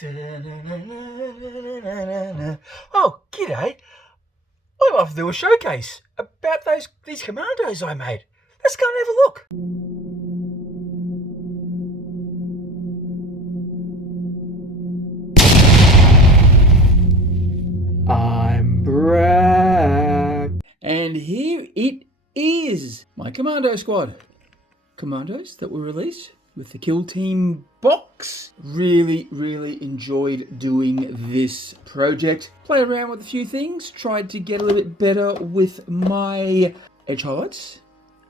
Oh, g'day. I'm off to do a showcase about these commandos I made. Let's go and have a look. I'm Brak. And here it is. My commando squad. Commandos that were released with the Kill Team box. Really enjoyed doing this project. Played around with a few things. Tried to get a little bit better with my edge highlights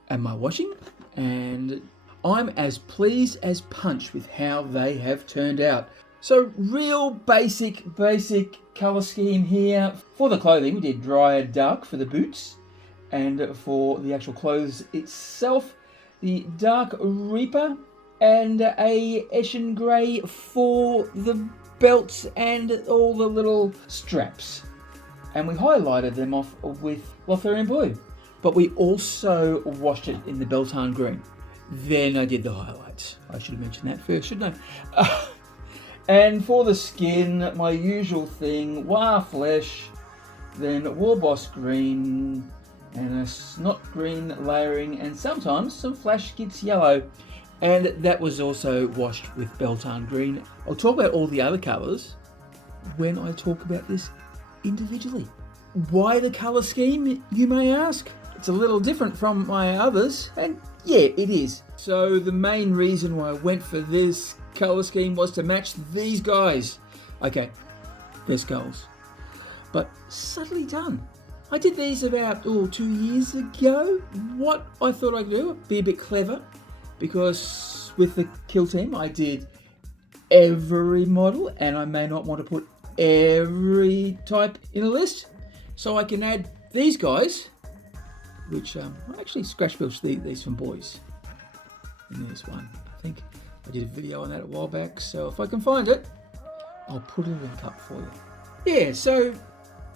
and my washing. And I'm as pleased as punch with how they have turned out. So real basic colour scheme here. For the clothing, we did dry dark for the boots. And for the actual clothes itself, the Dark Reaper and a Eshin Grey for the belts and all the little straps. And we highlighted them off with Lotharian Blue. But we also washed it in the Beltane Green. Then I did the highlights. I should have mentioned that first, shouldn't I? And for the skin, my usual thing, War Flesh, then Warboss Green, and a Snot Green layering, and sometimes some Flash Skits Yellow. And that was also washed with Beltane Green. I'll talk about all the other colours when I talk about this individually. Why the colour scheme, you may ask? It's a little different from my others, and yeah, it is. So the main reason why I went for this colour scheme was to match these guys. Okay, their skulls. But subtly done. I did these about 2 years ago. What I thought I'd do, be a bit clever, because with the Kill Team I did every model, and I may not want to put every type in a list. So I can add these guys, which I actually scratch built these from boys. And there's one. I think I did a video on that a while back, so if I can find it, I'll put a link up for you. Yeah, so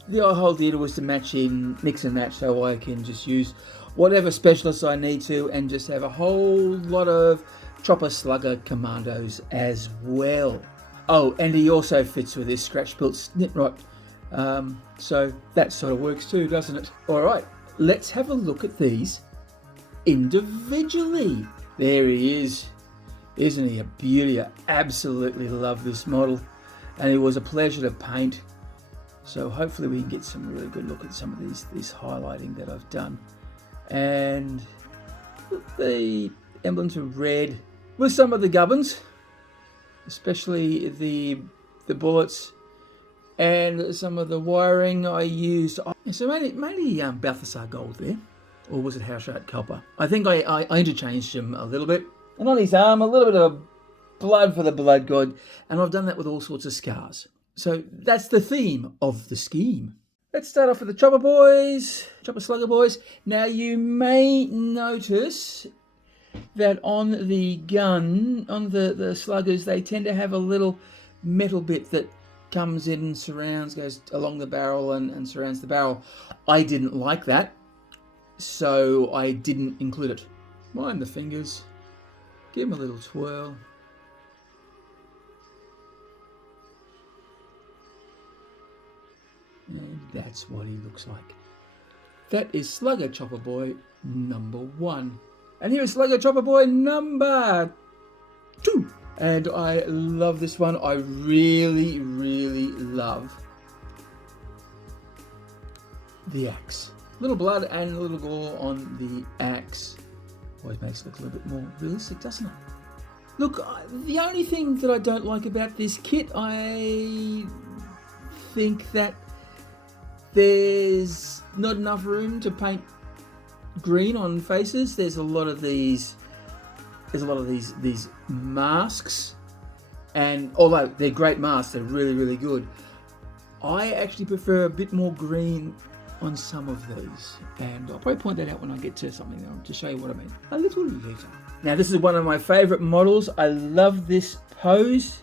the whole deal was to mix and match, so I can just use whatever specialists I need to and just have a whole lot of chopper slugger commandos as well. Oh, and he also fits with this scratch built snip rot. So that sort of works too, doesn't it? Alright, let's have a look at these individually. There he is. Isn't he a beauty? I absolutely love this model, and it was a pleasure to paint. So hopefully we can get some really good look at some of these highlighting that I've done. And the emblems are red with some of the gubbins, especially the bullets and some of the wiring I used. So mainly Balthasar gold there, or was it Haushat copper? I think I interchanged them a little bit. And on his arm, a little bit of blood for the blood god, and I've done that with all sorts of scars. So that's the theme of the scheme. Let's start off with the Chopper Slugger Boys. Now you may notice that on the gun, on the sluggers, they tend to have a little metal bit that comes in and surrounds, goes along the barrel and surrounds the barrel. I didn't like that, so I didn't include it. Mind the fingers, give them a little twirl. And that's what he looks like. That is Slugger Chopper Boy number 1. And here is Slugger Chopper Boy number 2. And I love this one. I really love the axe. Little blood and a little gore on the axe. Always makes it look a little bit more realistic, doesn't it? Look, the only thing that I don't like about this kit, I think that there's not enough room to paint green on faces. There's a lot of these masks, and although they're great masks, they're really good. I actually prefer a bit more green on some of these, and I'll probably point that out when I get to something to show you what I mean a little later. Now this is one of my favorite models. I love this pose.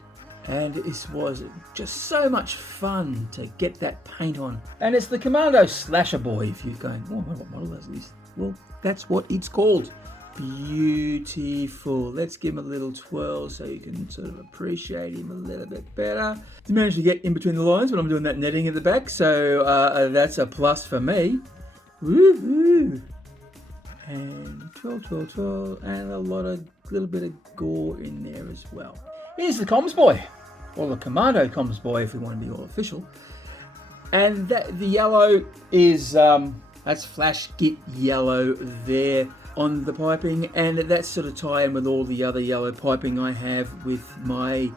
And this was just so much fun to get that paint on. And it's the Commando Slasher Boy. If you're going, oh, what model is this? Well, that's what it's called. Beautiful. Let's give him a little twirl so you can sort of appreciate him a little bit better. He managed to get in between the lines, but I'm doing that netting at the back, so that's a plus for me. Woohoo! And twirl, and a little bit of gore in there as well. Here's the Comms Boy, or the Commando Comms Boy if we want to be all official. And the yellow is, that's flash git yellow there on the piping, and that's sort of tie in with all the other yellow piping I have with my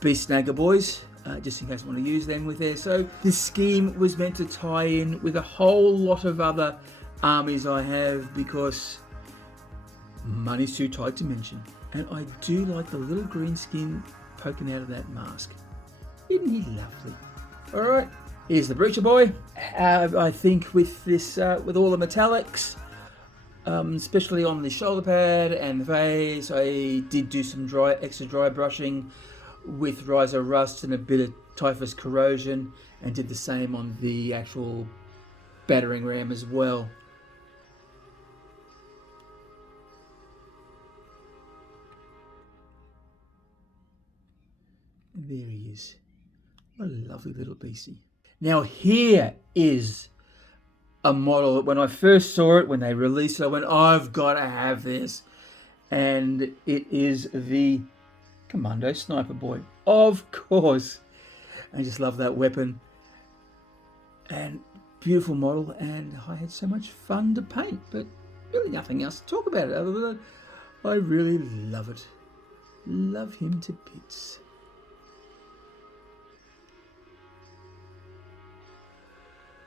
Beast Snagger boys, just in case I want to use them with there. So this scheme was meant to tie in with a whole lot of other armies I have because money's too tight to mention. And I do like the little green skin poking out of that mask. Isn't he lovely? Alright, here's the Breacher Boy. I think with this, with all the metallics, especially on the shoulder pad and the face, I did do some extra dry brushing with Riser Rust and a bit of Typhus Corrosion, and did the same on the actual battering ram as well. And there he is. What a lovely little beastie. Now here is a model that when I first saw it, when they released it, I went, I've got to have this. And it is the Commando Sniper Boy. Of course. I just love that weapon. And beautiful model, and I had so much fun to paint, but really nothing else to talk about it other than I really love it. Love him to bits.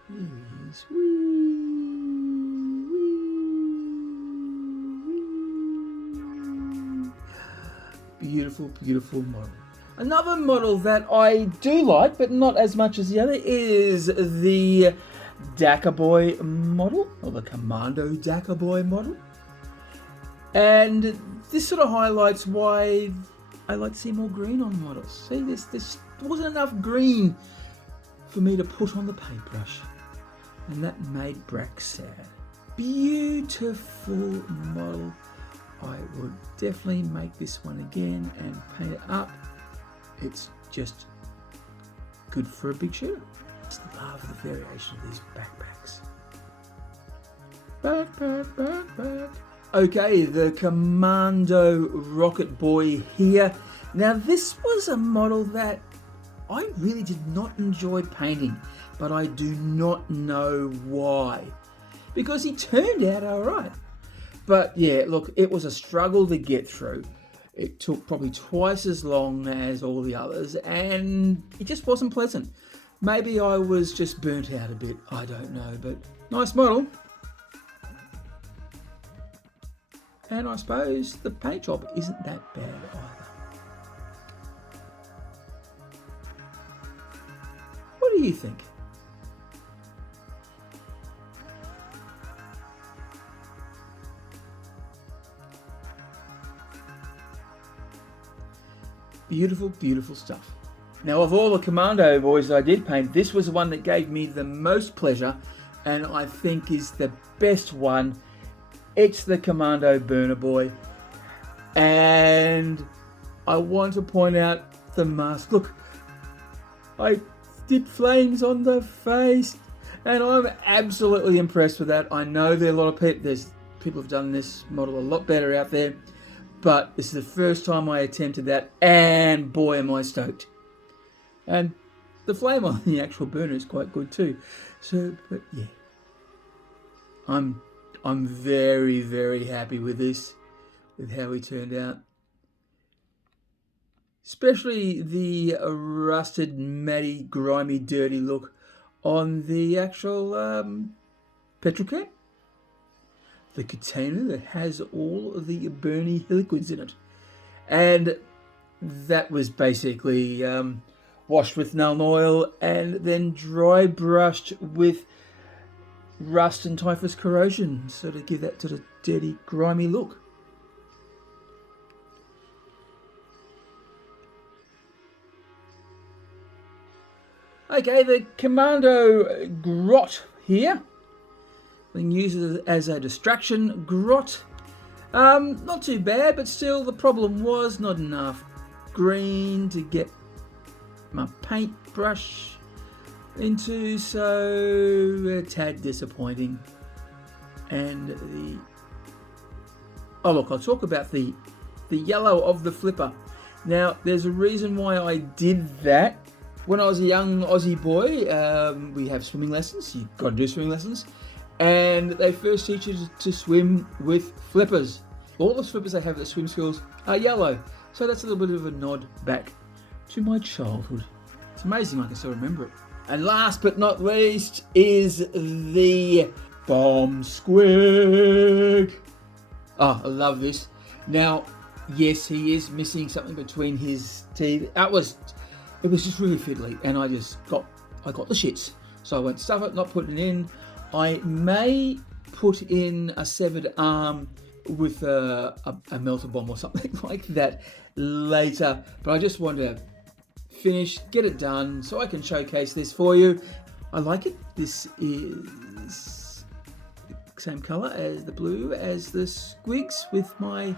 There he is. Beautiful, beautiful model. Another model that I do like, but not as much as the other, is the Daca Boy model, or the Commando Daca Boy model. And this sort of highlights why I like to see more green on models. See, this wasn't enough green for me to put on the paintbrush, and that made Brak sad. Beautiful model. I would definitely make this one again and paint it up. It's just good for a big shooter. Just love the variation of these backpacks. Backpack. Okay, the Commando Rocket Boy here. Now this was a model that I really did not enjoy painting, but I do not know why. Because he turned out alright. But yeah, look, it was a struggle to get through. It took probably twice as long as all the others, and it just wasn't pleasant. Maybe I was just burnt out a bit, I don't know, but nice model. And I suppose the paint job isn't that bad either. What do you think? Beautiful, beautiful stuff. Now, of all the Commando boys I did paint, this was the one that gave me the most pleasure, and I think is the best one. It's the Commando Burner Boy. And I want to point out the mask. Look, I did flames on the face, and I'm absolutely impressed with that. I know there are a lot of people, there's people who've done this model a lot better out there, but this is the first time I attempted that, and boy am I stoked. And the flame on the actual burner is quite good too. So, but yeah, I'm very, very happy with this, with how he turned out. Especially the rusted, matty, grimy, dirty look on the actual petrol can. The container that has all of the burny liquids in it. And that was basically washed with Nuln Oil and then dry brushed with rust and Typhus Corrosion, so to give that sort of dirty, grimy look. Okay, the Commando Grot here. We can use it as a distraction. Grot Not too bad, but still the problem was not enough green to get my paintbrush into, so a tad disappointing. And oh look, I'll talk about the yellow of the flipper. Now there's a reason why I did that. When I was a young Aussie boy, we have swimming lessons. You've got to do swimming lessons, and they first teach you to swim with flippers. All the flippers they have at the swim schools are yellow, so that's a little bit of a nod back to my childhood. It's amazing I can still remember it. And last but not least is the bomb squig. Oh, I love this. Now, yes, he is missing something between his teeth. It was just really fiddly, and I got the shits. So I went stuff it, not putting it in. I may put in a severed arm with a melter bomb or something like that later, but I just want to finish, get it done, so I can showcase this for you. I like it. This is the same colour as the blue as the squigs with my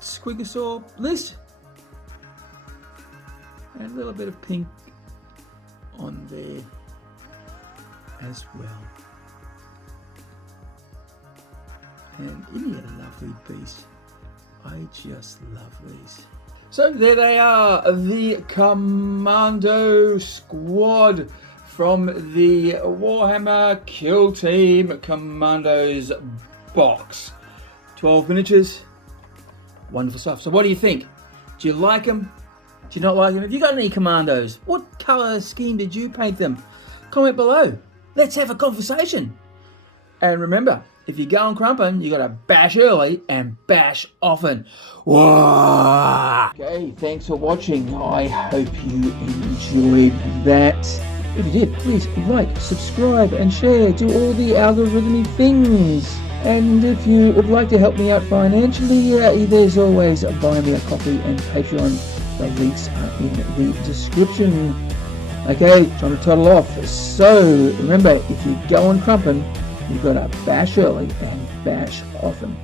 Squigosaur list, and a little bit of pink on there as well. And isn't he a lovely beast? I just love these. So there they are, the Commando squad from the Warhammer Kill Team Commandos box. 12 miniatures, wonderful stuff. So what do you think? Do you like them? Do you not like them? Have you got any Commandos? What colour scheme did you paint them? Comment below. Let's have a conversation. And remember, if you're going crumping, you got to bash early and bash often. Whoa. Okay, thanks for watching. I hope you enjoyed that. If you did, please like, subscribe and share. Do all the algorithmic things. And if you would like to help me out financially, there's always Buy Me a Coffee and Patreon. The links are in the description. Okay, time to toddle off. So remember, if you're going crumping, you've got to bash early and bash often.